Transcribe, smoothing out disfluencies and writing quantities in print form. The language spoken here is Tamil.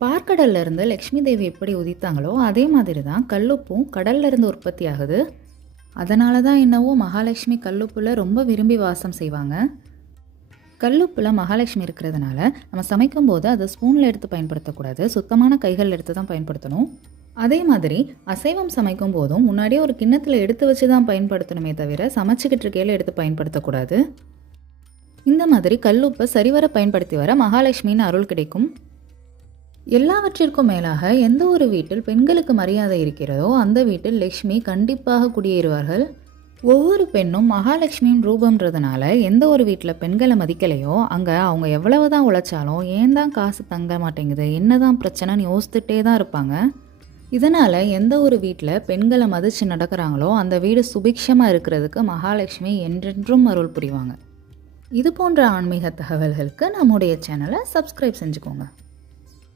பார்க்கடல்ல இருந்து லக்ஷ்மி தேவி எப்படி உதித்தாங்களோ அதே மாதிரி தான் கல்லுப்பும் கடல்ல இருந்து உற்பத்தி ஆகுது. அதனால தான் என்னவோ மகாலட்சுமி கல்லுப்புல ரொம்ப விரும்பி வாசம் செய்வாங்க. கல்லுப்புல மகாலட்சுமி இருக்கிறதுனால நம்ம சமைக்கும் போது அதை ஸ்பூனில் எடுத்து பயன்படுத்தக்கூடாது, சுத்தமான கைகள் எடுத்து தான் பயன்படுத்தணும். அதே மாதிரி அசைவம் சமைக்கும் போதும் முன்னாடியே ஒரு கிண்ணத்தில் எடுத்து வச்சு தான் பயன்படுத்தணுமே தவிர சமைச்சிக்கிட்டு இருக்கையில் எடுத்து பயன்படுத்தக்கூடாது. இந்த மாதிரி கல்லுப்பை சரிவர பயன்படுத்தி வர மகாலட்சுமின்னு அருள் கிடைக்கும். எல்லாவற்றிற்கும் மேலாக எந்த ஒரு வீட்டில் பெண்களுக்கு மரியாதை இருக்கிறதோ அந்த வீட்டில் லக்ஷ்மி கண்டிப்பாக குடியேறுவார்கள். ஒவ்வொரு பெண்ணும் மகாலட்சுமியின் ரூபம்ன்றதுனால எந்த ஒரு வீட்டில் பெண்களை மதிக்கலையோ அங்கே அவங்க எவ்வளவு தான் உழைச்சாலும் ஏன் தான் காசு தங்க மாட்டேங்குது, என்ன தான் பிரச்சனைன்னு யோசித்துட்டே தான் இருப்பாங்க. இதனால் எந்த ஒரு வீட்டில் பெண்களை மதித்து நடக்கிறாங்களோ அந்த வீடு சுபிக்ஷமாக இருக்கிறதுக்கு மகாலட்சுமி என்றென்றும் அருள் புரிவாங்க. இது போன்ற ஆன்மீக தகவல்களுக்கு நம்முடைய சேனலை சப்ஸ்கிரைப் செஞ்சுக்கோங்க.